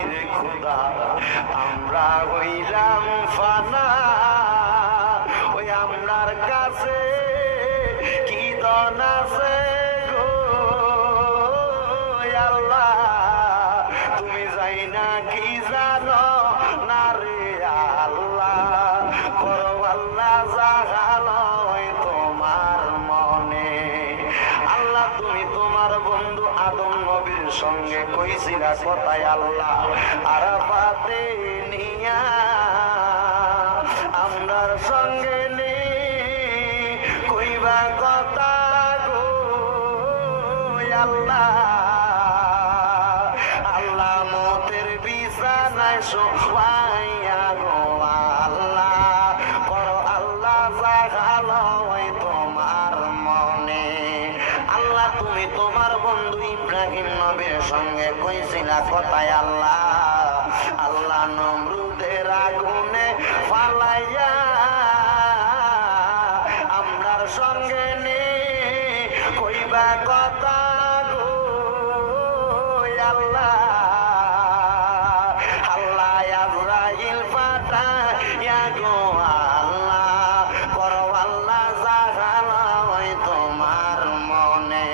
খোদা আমরা হইলাম ফানা, ওই আমরার কাছে কি দন আছে গো আল্লাহ, তুমি যাই না কি জানো না রে আল্লাহ, করো আল্লাহ জাগালো তোমার মনে। আল্লাহ তুমি তোমার বন্ধু আদম নবীর সঙ্গে কইছিলা কথায় আল্লাহ আরাফাতে নিয়া আমরার সঙ্গে নে কইবা কথা গো আল্লাহ, আল্লাহ মতের বিছানায় শোয়াইয়া গো আল্লাহ, করো আল্লাহ জাগালো তোমার মনে। আল্লাহ তুমি তোমার বন্ধু ইব্রাহিম নবীর সঙ্গে কইছিলা কথায় আল্লাহ, আল্লাহ নমরুদের আগুনে ফালাইয়া আমরার সঙ্গে নে কইবা কথা গো আল্লাহ, আল্লাহ আজরাইল পাঠাইয়া গো আল্লাহ, করো আল্লাহ জাগালো তোমার মনে।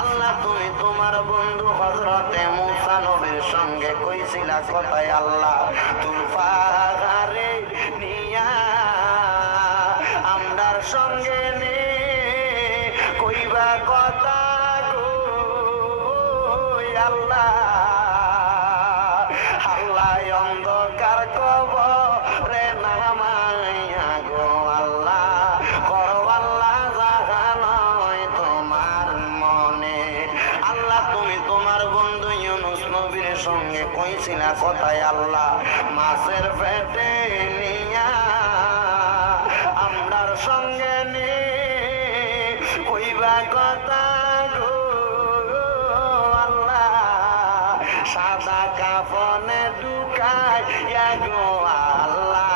আল্লাহ তুমি তোমার বন্ধু হযরতে মূসা নবীর সঙ্গে কইছিলা কথায় আল্লাহ তুর পাহাড়ে নিয়া আমরার সঙ্গে নে কইবা কথা গো আল্লাহ, আল্লাহ অন্ধকার কবরে নামাইয়া গো আল্লাহ, করো আল্লাহ জাগালো তোমার মনে। আল্লাহ তুমি তোমার বন্ধু ইউনূস নবীর সঙ্গে কইছিলা কথায় আল্লাহ মাছের পেটে নিয়া আমরার সঙ্গে নে কইবা কথা গো আল্লাহ, সাদা কাফনে ঢুকাইয়া গো আল্লাহ,